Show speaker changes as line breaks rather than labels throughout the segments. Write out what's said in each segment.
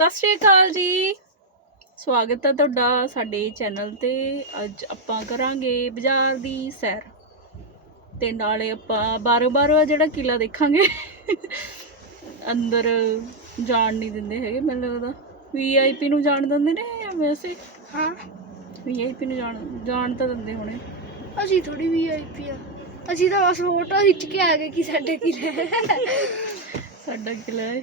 ਸਤਿ ਸ਼੍ਰੀ ਅਕਾਲ ਜੀ। ਸਵਾਗਤ ਹੈ ਤੁਹਾਡਾ ਸਾਡੇ ਚੈਨਲ ਤੇ। ਅੱਜ ਆਪਾਂ ਕਰਾਂਗੇ ਬਾਜ਼ਾਰ ਦੀ ਸੈਰ। ਤੇ ਨਾਲੇ ਆਪਾਂ ਬਾਰੋ ਬਾਰੋ ਜਿਹੜਾ ਕਿਲਾ ਦੇਖਾਂਗੇ। ਅੰਦਰ ਜਾਣ ਨਹੀਂ ਦਿੰਦੇ ਹੈਗੇ ਮੈਨੂੰ ਲੱਗਦਾ। ਵੀਆਈਪੀ ਨੂੰ ਜਾਣ ਦਿੰਦੇ ਨੇ ਜਾਂ ਵੈਸੇ?
ਹਾਂ।
ਵੀਆਈਪੀ ਨੂੰ ਜਾਣ ਜਾਣ ਤਾਂ ਦਿੰਦੇ ਹੋਣੇ।
ਅਸੀਂ ਥੋੜੀ ਵੀ ਆਈਪੀ ਆ। ਅਸੀਂ ਤਾਂ ਬਸ ਫੋਟੋ ਖਿੱਚ ਕੇ ਆ ਗਏ ਕਿ ਸਾਡੇ ਕਿਲੇ
ਸਾਡਾ ਕਿਲਾ ਹੈ।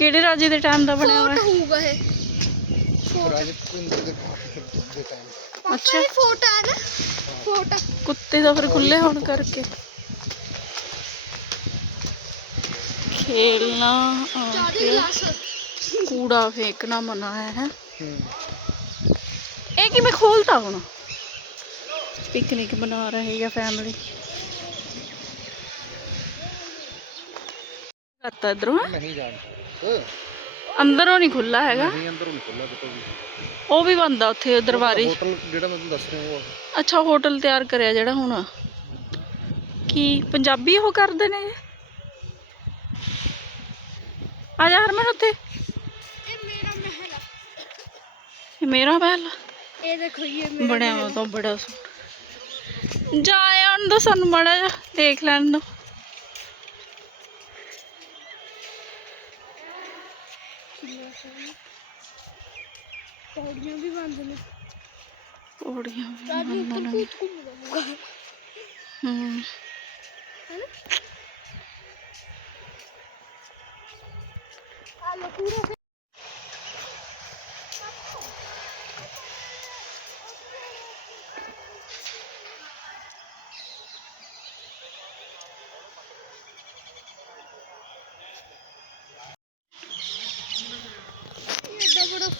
ਕਿਹੜੇ ਰਾਜੇ ਦੇ ਟਾਈਮ ਦਾ ਬਣਿਆ ਹੋਇਆ ਫੋਰਟ
ਹੋਊਗਾ ਇਹ
ਰਾਜੇ ਪਿੰਦਰ ਦੇ ਟਾਈਮ
ਅੱਛਾ ਫੋਟ ਆ ਨਾ ਫੋਟ
ਕੁੱਤੇ ਦਾ ਫਿਰ ਖੁੱਲੇ ਹੋਣ ਕਰਕੇ ਖੇਡਣਾ
ਆਉਂਦੇ
ਕੂੜਾ ਫੇਕਣਾ ਮਨਾ ਹੈ ਹੈ ਇਹ है ਮੈਂ ਖੋਲਤਾ ਹੁਣ ਪਿਕਨਿਕ ਬਣਾ ਰਹੇ ਆ ਫੈਮਿਲੀ है फैमिली
ਨਹੀਂ ਜਾਣਦਾ
ਅੰਦਰੋਂ ਨਹੀਂ ਖੁੱਲਾ ਹੈਗਾ।
ਨਹੀਂ ਅੰਦਰੋਂ ਨਹੀਂ ਖੁੱਲਾ ਕਿਤੋਂ ਵੀ।
ਉਹ ਵੀ ਬੰਦਾ ਉੱਥੇ ਦਰਬਾਰੀ
ਹੋਟਲ ਜਿਹੜਾ ਮੈਂ ਤੁਹਾਨੂੰ ਦੱਸ ਰਿਹਾ ਉਹ
ਅੱਛਾ ਹੋਟਲ ਤਿਆਰ ਕਰਿਆ ਜਿਹੜਾ ਹੁਣ। ਕੀ ਪੰਜਾਬੀ ਉਹ ਕਰਦੇ ਨੇ? ਆ ਜਾ ਹਰਮਨ ਉੱਥੇ।
ਇਹ ਮੇਰਾ ਮਹਿਲ ਆ।
ਇਹ ਮੇਰਾ ਮਹਿਲ ਆ।
ਇਹ ਦੇਖੋ ਇਹ ਮੇਰਾ
ਬਣਿਆ ਤਾਂ ਬੜਾ ਸੋਹਣਾ। ਜਾ ਆਉਣ ਦੋ ਸਾਨੂੰ ਮੜਾ ਜਾ ਦੇਖ ਲੈਣ ਦੋ
ਪੌੜੀਆਂ ਵੀ ਬੰਦ ਨੇ।
ਪੌੜੀਆਂ ਵੀ ਬੰਦ ਨੇ। ਹੂੰ।
ਐਡਾ ਬੜਾ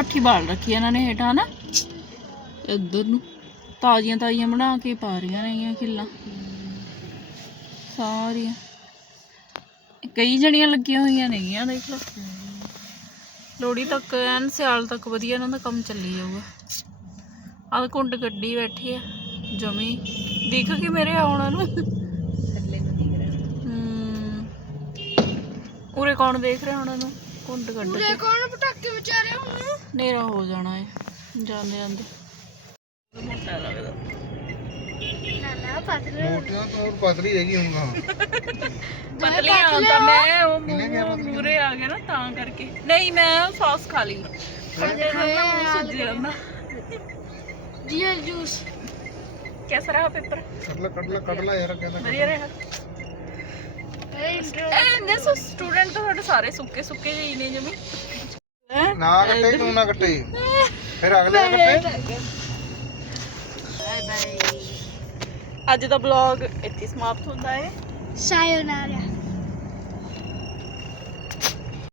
ਪੱਠੀ ਬਾਲ ਰੱਖੀ ਇਹਨਾਂ ਨੇ ਹੇਠਾਂ ਨਾ ਇੱਧਰ ਨੂੰ ਤਾਜ਼ੀਆਂ ਤਾਜ਼ੀਆਂ ਬਣਾ ਕੇ ਪਾ ਰਹੀਆਂ ਨੇਗੀਆਂ ਖਿੱਲਾਂ। ਸਾਰੀਆਂ। ਕਈ ਜਣੀਆਂ ਲੱਗੀਆਂ ਹੋਈਆਂ ਨੇਗੀਆਂ ਦੇਖ ਲਓ। ਲੋੜੀ ਤੱਕ ਐਨ ਸਿਆਲ ਤੱਕ ਵਧੀਆ ਇਹਨਾਂ ਦਾ ਕੰਮ ਚੱਲੀ ਜਾਊਗਾ। ਆਹ ਕੁੰਡ ਗੱਡੀ ਬੈਠੀ ਆ ਜਮੀ। ਦਿਖ ਕੇ ਮੇਰੇ ਆਉਣਾ ਨੂੰ। ਹਮ ਉਰੇ ਕੌਣ ਦੇਖ ਰਿਹਾ ਉਹਨਾਂ ਨੂੰ ਕੁੰਡ
ਪੂਰੇ
ਕੇ।
ਕੌਣ ਪਟਾਕੇ ਵਿਚਾਰੇ ਹੁਣ?
ਹਨੇਰਾ ਹੋ ਜਾਣਾ ਹੈ ਜਾਂਦੇ ਜਾਂਦੇ। ਮੋਟਾ ਲੱਗਦਾ।
ਨਾ ਨਾ ਪਤਲੇ
ਮੋਟੀਆਂ ਤੋਂ ਪਤਲੀ ਹੈਗੀ ਹੁਣ ਹਾਂ
ਪਤਲੀਆਂ ਤਾਂ ਮੈਂ ਉਹ ਮੂਰੇ ਆ ਗਿਆ ਨਾ ਤਾਂ ਕਰਕੇ। ਨਹੀਂ ਮੈਂ ਸੌਸ ਖਾ ਲਈ। ਸਾਡੇ ਨਾਲ ਮੂੰਹ ਸੁੱਜ ਜਾਂਦਾ।
Real juice.
ਕਿਹਦਾ ਰਹਾ ਪੇਪਰ?
ਕੱਢ ਲੈ ਕੱਢ ਲੈ ਕੱਢ ਲੈ ਯਾਰ ਕਹਿੰਦਾ
ਵਧੀਆ ਰਿਹਾ।
ਇਹ
ਸਟੂਡੈਂਟ ਤਾਂ ਤੁਹਾਡੇ ਸਾਰੇ ਸੁੱਕੇ ਸੁੱਕੇ ਜਿਹੇ ਹੀ ਨੇ ਜਮੀ। ਹੈਂ?
ਨਾ ਕੱਟੇ ਤੂੰ ਨਾ ਕੱਟੇ। ਫਿਰ ਅਗਲੇ ਨਾ ਕੱਟੇ?
Bye bye. ਅੱਜ ਦਾ ਬਲੌਗ ਇੱਥੇ ਹੀ ਸਮਾਪਤ ਹੁੰਦਾ ਹੈ।
ਸਾਇਓਨਾਰਾ